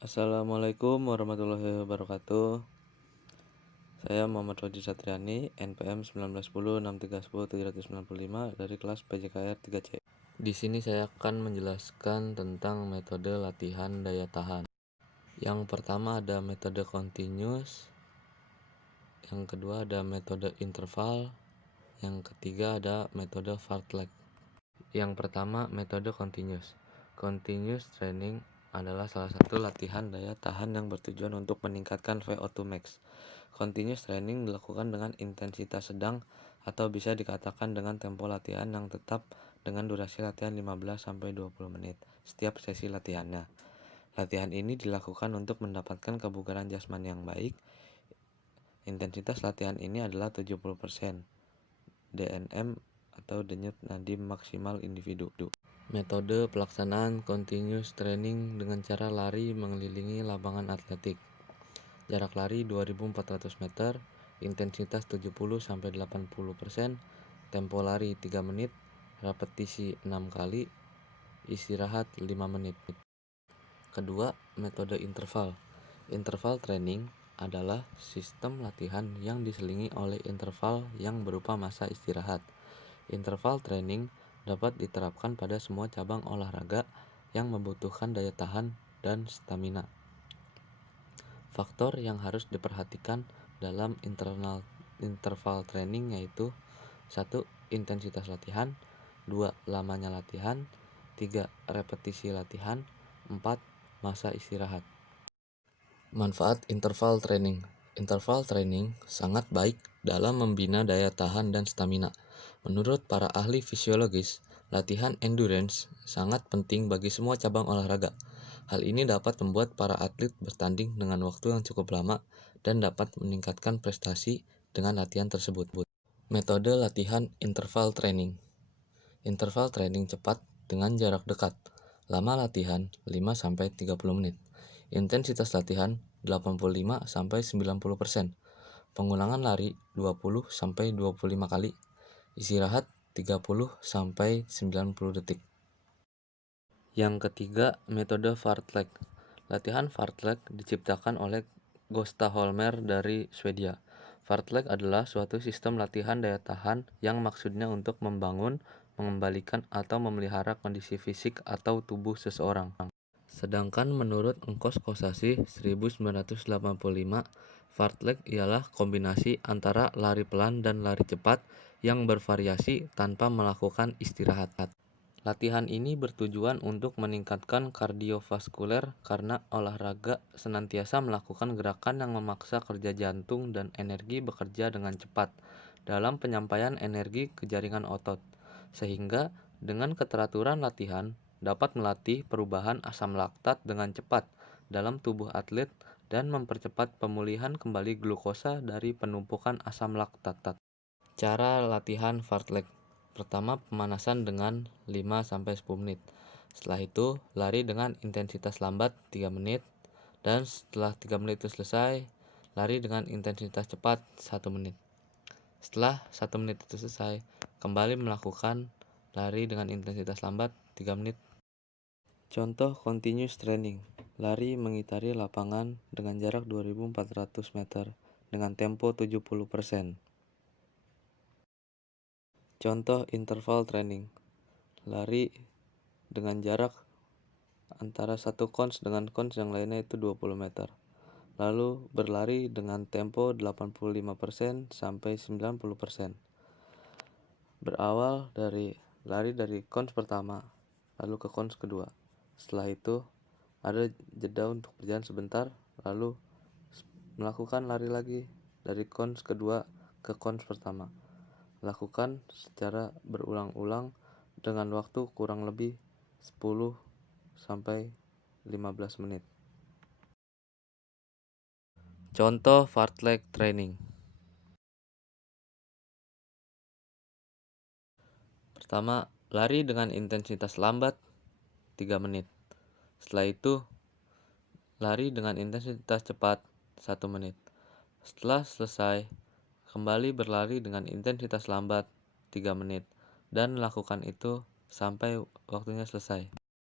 Assalamualaikum warahmatullahi wabarakatuh. Saya Muhammad Roji Satriani, NPM 19106310 dari kelas PJKR 3C. Di sini saya akan menjelaskan tentang metode latihan daya tahan. Yang pertama ada metode continuous, yang kedua ada metode interval, yang ketiga ada metode fartlek. Yang pertama metode continuous. Continuous training adalah salah satu latihan daya tahan yang bertujuan untuk meningkatkan VO2 max. Continuous training dilakukan dengan intensitas sedang atau bisa dikatakan dengan tempo latihan yang tetap dengan durasi latihan 15-20 menit setiap sesi latihannya. Latihan ini dilakukan untuk mendapatkan kebugaran jasmani yang baik. Intensitas latihan ini adalah 70% DNM atau denyut nadi maksimal individu. Metode pelaksanaan continuous training dengan cara lari mengelilingi lapangan atletik. Jarak lari 2400 meter, intensitas 70-80%, tempo lari 3 menit, repetisi 6 kali, istirahat 5 menit. Kedua, metode interval. Interval training adalah sistem latihan yang diselingi oleh interval yang berupa masa istirahat. Interval training dapat diterapkan pada semua cabang olahraga yang membutuhkan daya tahan dan stamina. Faktor yang harus diperhatikan dalam interval training yaitu 1. Intensitas latihan, 2. Lamanya latihan, 3. Repetisi latihan, 4. Masa istirahat. Manfaat interval training. Interval training sangat baik dalam membina daya tahan dan stamina. Menurut para ahli fisiologis, latihan endurance sangat penting bagi semua cabang olahraga. Hal ini dapat membuat para atlet bertanding dengan waktu yang cukup lama dan dapat meningkatkan prestasi dengan latihan tersebut. Metode latihan interval training. Interval training cepat dengan jarak dekat. Lama latihan 5-30 menit. Intensitas latihan 85-90%. Pengulangan lari 20-25 kali. Istirahat 30-90 detik. Yang ketiga, metode fartlek. Latihan fartlek diciptakan oleh Gösta Holmér dari Swedia. Fartlek adalah suatu sistem latihan daya tahan yang maksudnya untuk membangun, mengembalikan atau memelihara kondisi fisik atau tubuh seseorang. Sedangkan menurut Ungkos Kosasi 1985, fartlek ialah kombinasi antara lari pelan dan lari cepat yang bervariasi tanpa melakukan istirahat. Latihan ini bertujuan untuk meningkatkan kardiovaskuler karena olahraga senantiasa melakukan gerakan yang memaksa kerja jantung dan energi bekerja dengan cepat dalam penyampaian energi ke jaringan otot, sehingga dengan keteraturan latihan dapat melatih perubahan asam laktat dengan cepat dalam tubuh atlet dan mempercepat pemulihan kembali glukosa dari penumpukan asam laktat. Cara latihan fartlek. Pertama, pemanasan dengan 5-10 menit. Setelah itu, lari dengan intensitas lambat 3 menit. Dan setelah 3 menit itu selesai, lari dengan intensitas cepat 1 menit. Setelah 1 menit itu selesai, kembali melakukan lari dengan intensitas lambat 3 menit. Contoh continuous training. Lari mengitari lapangan dengan jarak 2400 meter dengan tempo 70%. Contoh interval training. Lari dengan jarak antara satu kons dengan kons yang lainnya itu 20 meter. Lalu berlari dengan tempo 85% sampai 90%. Berawal dari lari dari kons pertama, lalu ke kons kedua. Setelah itu ada jeda untuk berjalan sebentar, lalu melakukan lari lagi dari kons kedua ke kons pertama. Lakukan secara berulang-ulang dengan waktu kurang lebih 10-15 menit. Contoh fartlek training. Pertama, lari dengan intensitas lambat 3 menit. Setelah itu, lari dengan intensitas cepat 1 menit. Setelah selesai, kembali berlari dengan intensitas lambat 3 menit dan lakukan itu sampai waktunya selesai.